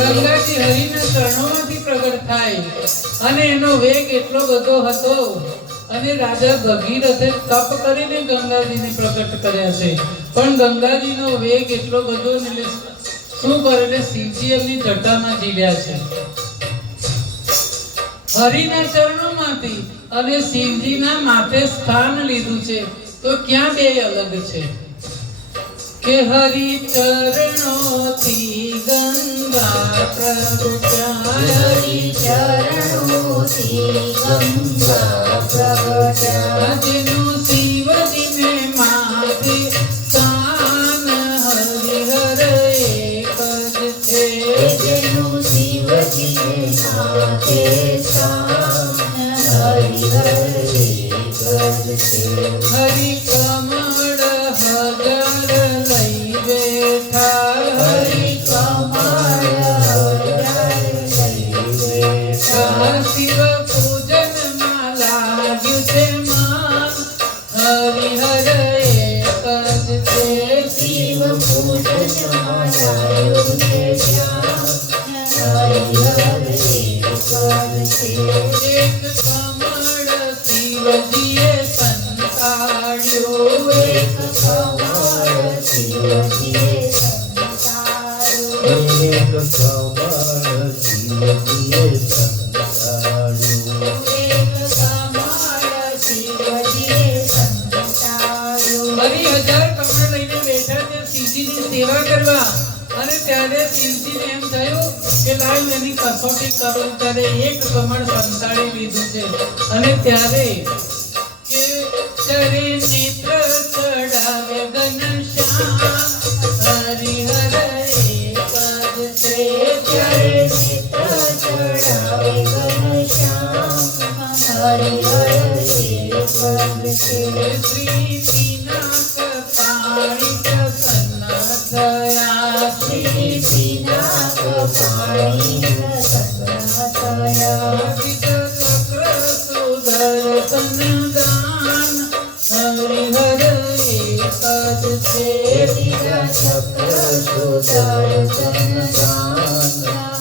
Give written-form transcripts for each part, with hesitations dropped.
ગંગાજી હરિના ચરણોમાંથી પ્રગટ થાય અને એનો વેગ એટલો બધો હતો અને રાજા ભગીરથે તપ કરીને ગંગાજીને પ્રગટ કર્યા છે, પણ ગંગાજીનો વેગ એટલો બધો ને શું કરે શિવજી એમની જટામાં જીવ્યા છે. હરિના ચરણોમાંથી અને શિવજીના માથે સ્થાન લીધું છે, તો ક્યાં બે અલગ છે કે હરિ ચરણોથી ગંગા પ્રગટ્યા, હરિ ચરણોથી ગંગા પ્રગટ્યા, જેનું શિવજી ને માથે સ્થાન હરિહર એક જ છે, જેનું શિવજી ને માથે સ્થાન હરિહર એક જ છે. હરિ કમળ હજાર લઈ બેઠા, હરિ કમળ હજાર લઈ બેઠા, શિવ પૂજન માં લાગ્યું છે મન, હરિહર એક જ છે, શિવ પૂજન માં લાગ્યું છે ધ્યાન, હરિહર એક જ છે. એક કમળ શિવજીએ સંતાડ્યું, એક કમળ શિવજીએ સંતાડ્યું, એક કમળ શિવજીએ સંતાડ્યું, એક કમળ શિવજીએ સંતાડ્યું. 10,000 કમળ લઈને બેઠા છે શિવજીની સેવા કરવા, અને ત્યારે શિવજીને એમ થયું કે લાવ એની કસોટી કરું, ત્યારે એક કમળ સંતાડી લીધું છે. અને ત્યારે કે કરે નેત્ર ચડાવે ઘનશ્યામ, હરિહર એક જ છે, ત્યારે નેત્ર ચડાવે ઘનશ્યામ, હરિહર એક જ છે. શ્રી પિનાક પાણી પ્રસન્ન થયા, શ્રી પિનાક પાણી પ્રસન્ન થયા, ચક્ર સુદર્શન દાન, હરિહર એક જ છે, ચક્ર સુદર્શન દાન,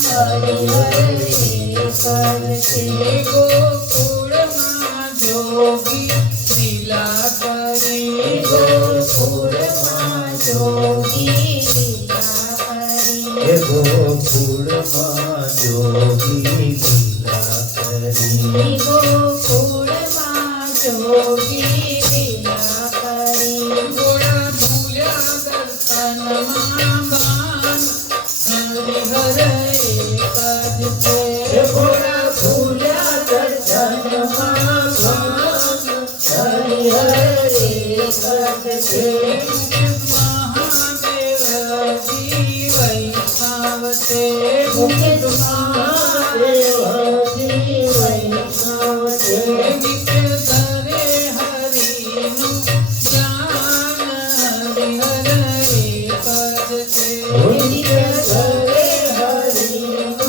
હરિહર એક જ છે. ગોકુળમાં જોગી લીલા કરી, ગોકુળમાં જોગી લીલા કરી, ગોકુળમાં જોગી લીલા કરી, ગોકુળમાં જોગી લીલા કરી. ગોળા ભૂલ્યા દર્શનમાં બાન, હરિહર એક જ છે, ગોળા ભૂલ્યા દર્શનમાં બાન, હરિહર એક જ છે. મહાદેવજી વૈષ્ણવ છે, મુકેશ મહાદેવજી વૈષ્ણવ છે, નિત્ય ધરે હરિનું ધ્યાન, હરિહર એક જ છે, નિત્ય ધરે હરિનું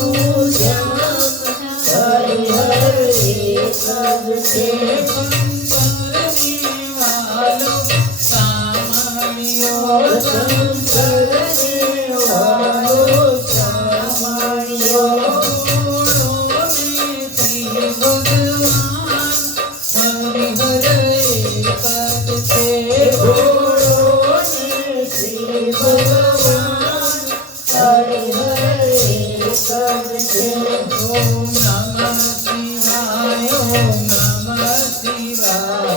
ધ્યાન, હરિહર એક જ છે. કંકરને વાલો સામળ્યો, કંકરને વાલો સામળ્યો, ભગવાન હરિહર એક જ છે, ભોળોને શ્રી ભગવાન હરિહર એક જ છે. ઓમ નમઃ શિવાય, ઓમ નમઃ શિવાય,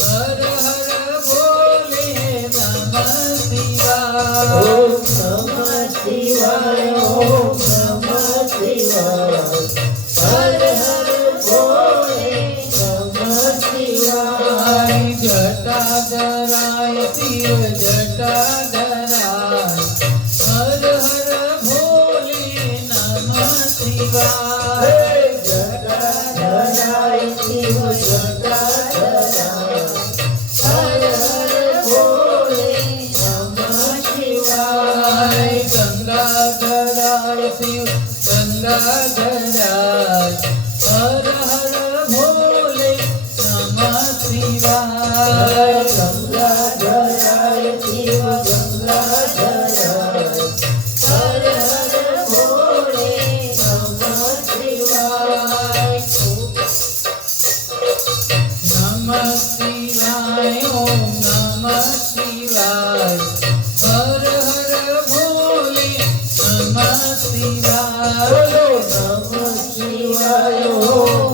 હર હર ભોલે નમઃ શિવાય, ઓમ નમઃ શિવાય, ઓમ નમઃ શિવાય, હર હર ભોલે નમઃ શિવાય. જટાધરાય શિવ જટાધરાય હર હર ભોલે નમઃ શિવાય. જટાધરાય શિવ જટાધરાય હર હર ભોલે નમઃ શિવાય. ગંગાધરાય શિવ ગંગાધરાય હર હર ભોલે નમઃ શિવાય. ગંગાધરાય શિવ ગંગાધરાય હર હર ભોલે નમઃ શિવાય. નમઃ શિવાય ઓમ નમઃ શિવાય હર હર ભોલે નમઃ શિવાય. બોલો નમઃ શિવાય ઓમ